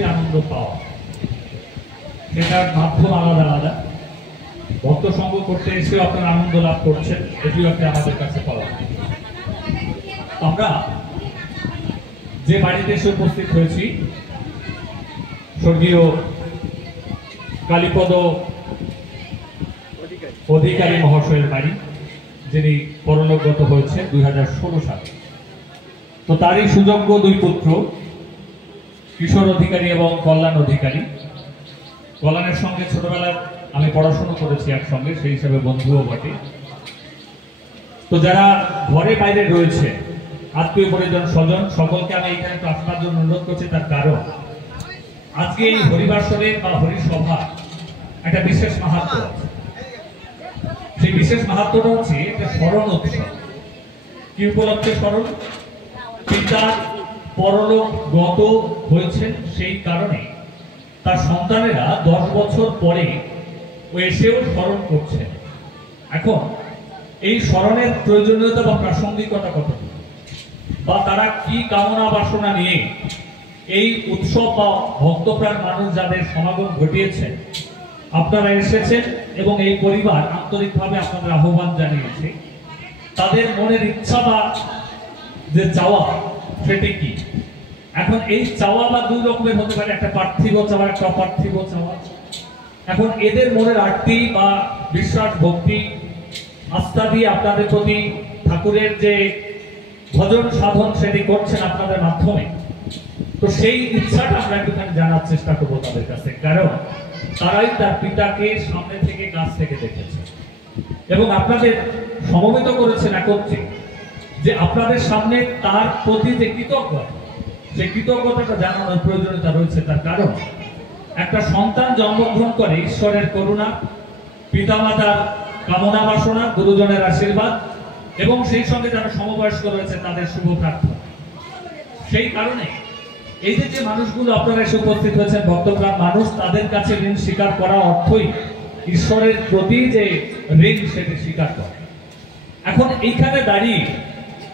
অবশ্যই আনন্দ পাওয়া, সেটার মাধ্যম আলাদা আলাদা। ভক্ত সঙ্গ করতে এসে আপনারা আনন্দ লাভ করছেন, এটিও একটা আমাদের কাছে পাওয়া। আমরা যে বাড়িতে এসে উপস্থিত হয়েছি স্বর্গীয় কালীপদ অধিকারী মহাশয়ের বাড়ি, যিনি পরলোকগত হয়েছে 2016 সালে। তো তারই সুযোগ্য দুই পুত্র কিশোর অধিকারী এবং কল্যাণ অধিকারী। কল্যাণের সঙ্গে ছোটবেলায় আমি পড়াশোনা করেছি একসঙ্গে, সেই হিসাবে বন্ধুও বটে। তো যারা ঘরে বাইরে রয়েছে, আত্মীয় পরিজন স্বজন, সকলকে আমি এখানে একটু আসবার জন্য অনুরোধ করছি। তার কারণ আজকে এই হরিবাসরে বা হরিসভা একটা বিশেষ মাহাত্ম্য আছে। সেই বিশেষ মাহাত্ম্যটা হচ্ছে একটা স্মরণ উৎসব। কি উপলক্ষে স্মরণ? পিতা পরলোক গত হয়েছেন, সেই কারণে তার সন্তানেরা 10 বছর পরে এসেও স্মরণ করছেন। এখন এই স্মরণের প্রয়োজনীয়তা বা প্রাসঙ্গিকতা কত, বা তারা কি কামনা বাসনা নিয়ে এই উৎসব বা ভক্তপ্রাণ মানুষ যাদের সমাগম ঘটিয়েছেন, আপনারা এসেছেন এবং এই পরিবার আন্তরিকভাবে আপনাদের আহ্বান জানিয়েছে। তাদের মনের ইচ্ছা বা যে চাওয়া, সেটি কি? এখন এই চাওয়া বা দুই রকমের হতে পারে, একটা পার্থিব চাওয়া, একটা অপার্থিব চাওয়া। এখন এদের মনের আরতি বা বিশ্বাস, ভক্তি, আস্থা দিয়ে আপনাদের প্রতি ঠাকুরের যে ভজন সাধন সেটি করছেন আপনাদের মাধ্যমে। তো সেই ইচ্ছাটা আমরা একটুখানি জানার চেষ্টা করবো তাদের কাছে, কারণ তারাই তার পিতাকে সামনে থেকে কাছ থেকে দেখেছে এবং আপনাদের সমবেত করেছেন একত্রে, যে আপনাদের সামনে তার প্রতি যে কৃতজ্ঞতা, সেই কৃতজ্ঞতাটা জানানোর প্রয়োজনীয়তা রয়েছে। তার কারণ একটা সন্তান জন্মগ্রহণ করে ঈশ্বরের করুণা, পিতামাতার কামনা বাসনা, গুরুজনের আশীর্বাদ এবং সেই সঙ্গে যারা সমবয়স্ক রয়েছে তাদের শুভ প্রার্থনা। সেই কারণে এই যে মানুষগুলো আপনারা এসে উপস্থিত হয়েছেন, ভক্তপ্রাণ মানুষ, তাদের কাছে ঋণ স্বীকার করা অর্থই ঈশ্বরের প্রতি যে ঋণ সেটি স্বীকার করা। এখন এইখানে দাঁড়িয়ে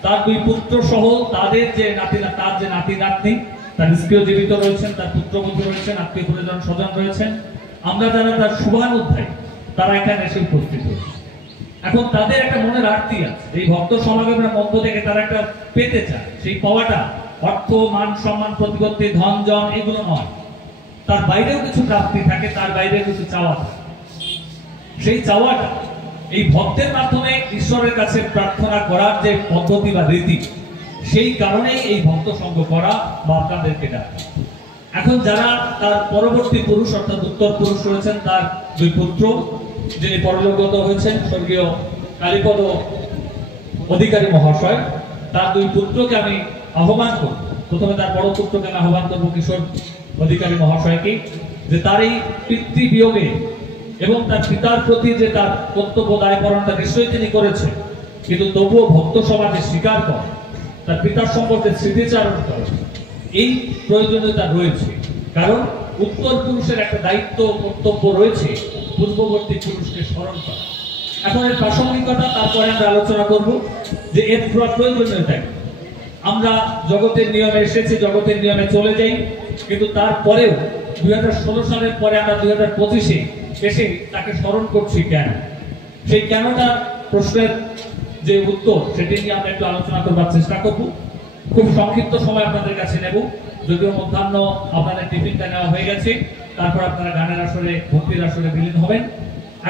তার দুই পুত্র সহ তাদের যে নাতি নাতনি, তার স্ত্রীও জীবিত রয়েছেন, তার পুত্রবধূ রয়েছেন, আত্মীয় পরিজন স্বজন রয়েছেন, আমরা যারা তার শুভানুধ্যায়ী, তারা এখানে এসে উপস্থিত হয়েছে। এখন তাদের একটা মনের আরতি আছে, এই ভক্ত সমাগমের মধ্য থেকে তারা একটা পেতে চায়। সেই পাওয়াটা অর্থ, মান, সম্মান, প্রতিপত্তি, ধন জন এগুলো নয়, তার বাইরেও কিছু প্রাপ্তি থাকে, তার বাইরেও কিছু চাওয়া থাকে। সেই চাওয়াটা এই ভক্তের মাধ্যমে ঈশ্বরের কাছে প্রার্থনা করার যে পদ্ধতি বা রীতি, সেই কারণেই এই ভক্ত সঙ্গ করা বা আপনাদেরকে ডাকা। এখন যারা তার পরবর্তী পুরুষ অর্থাৎ উত্তর পুরুষ রয়েছেন, তার দুই পুত্র যিনি পরলোকগত হয়েছেন স্বর্গীয় কালীপদ অধিকারী মহাশয়, তার দুই পুত্রকে আমি আহ্বান করব। প্রথমে তার বড় পুত্রকে আমি আহ্বান করবো কিশোর অধিকারী মহাশয়কে, যে তার এই পিতৃ বিয়োগে এবং তার পিতার প্রতি যে তার কর্তব্য দায়পরণটা নিশ্চয়ই তিনি করেছেন, কিন্তু তবুও ভক্ত সমাজে স্বীকার করে, তার পিতার সম্পর্কে স্মৃতিচারণ করে, এই প্রয়োজনীয়তা রয়েছে। কারণ উত্তর পুরুষের একটা দায়িত্ব, কর্তব্য রয়েছে পূর্ববর্তী পুরুষকে স্মরণ করা। এখন এর প্রাসঙ্গিকতা তারপরে আমরা আলোচনা করব যে এর প্রয়োজনীয়তা। আমরা জগতের নিয়মে এসেছি, জগতের নিয়মে চলে যাই, কিন্তু তারপরেও 2016 সালের পরে আমরা 2025-এ এসে তাকে স্মরণ করছি কেন? সেই কেনটা প্রশ্নের যে উত্তর সেটি নিয়ে আমরা একটু আলোচনা করবার চেষ্টা করব। খুব সংক্ষিপ্ত সময় আপনাদের কাছে নেব, যদিও মধ্যাহ্ন আপনাদের টিফিনটা নেওয়া হয়ে গেছে, তারপর আপনারা গানের আসরে, ভক্তির আসরে বিলীন হবেন।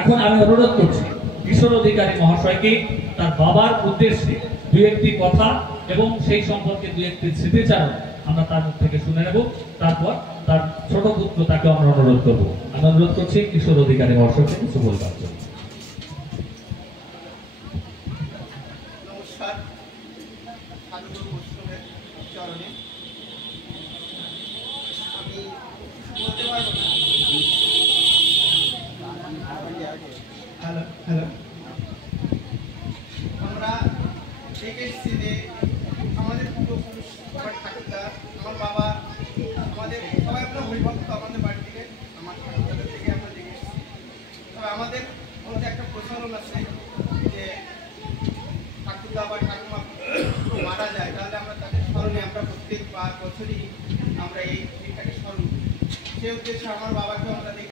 এখন আমি অনুরোধ করছি কিশোর অধিকারী মহাশয়কে তার বাবার উদ্দেশ্যে দুই একটি কথা এবং সেই সম্পর্কে দুই একটি স্মৃতিচারণ আমরা তার মুখ থেকে শুনে নেব। তারপর তার ছোট পুত্র তাকে আমরা অনুরোধ করবো। আমি অনুরোধ করছি কিশোর অধিকারী মহাশয়কে কিছু বলবার জন্য। নমস্কার। আমি বলতে পারবো না। হ্যালো হ্যালো, আমরা দেখেছি যে আমাদের পূর্বপুরুষ, আমার ঠাকুরদা, আমার বাবা, আমাদের সবাই আমরা হরিভক্ত। আমাদের বাড়ি থেকে, আমার ঠাকুরদাদের থেকে আমরা দেখে এসেছি। তবে আমাদের মধ্যে একটা প্রচলন আছে যে ঠাকুরদা বা ঠাকুমা মারা যায়, তাহলে আমরা তাদের স্মরণে আমরা প্রত্যেক বছরই আমরা এই দিনটাকে স্মরণ করি। সেই উদ্দেশ্যে আমার বাবাকে আমরা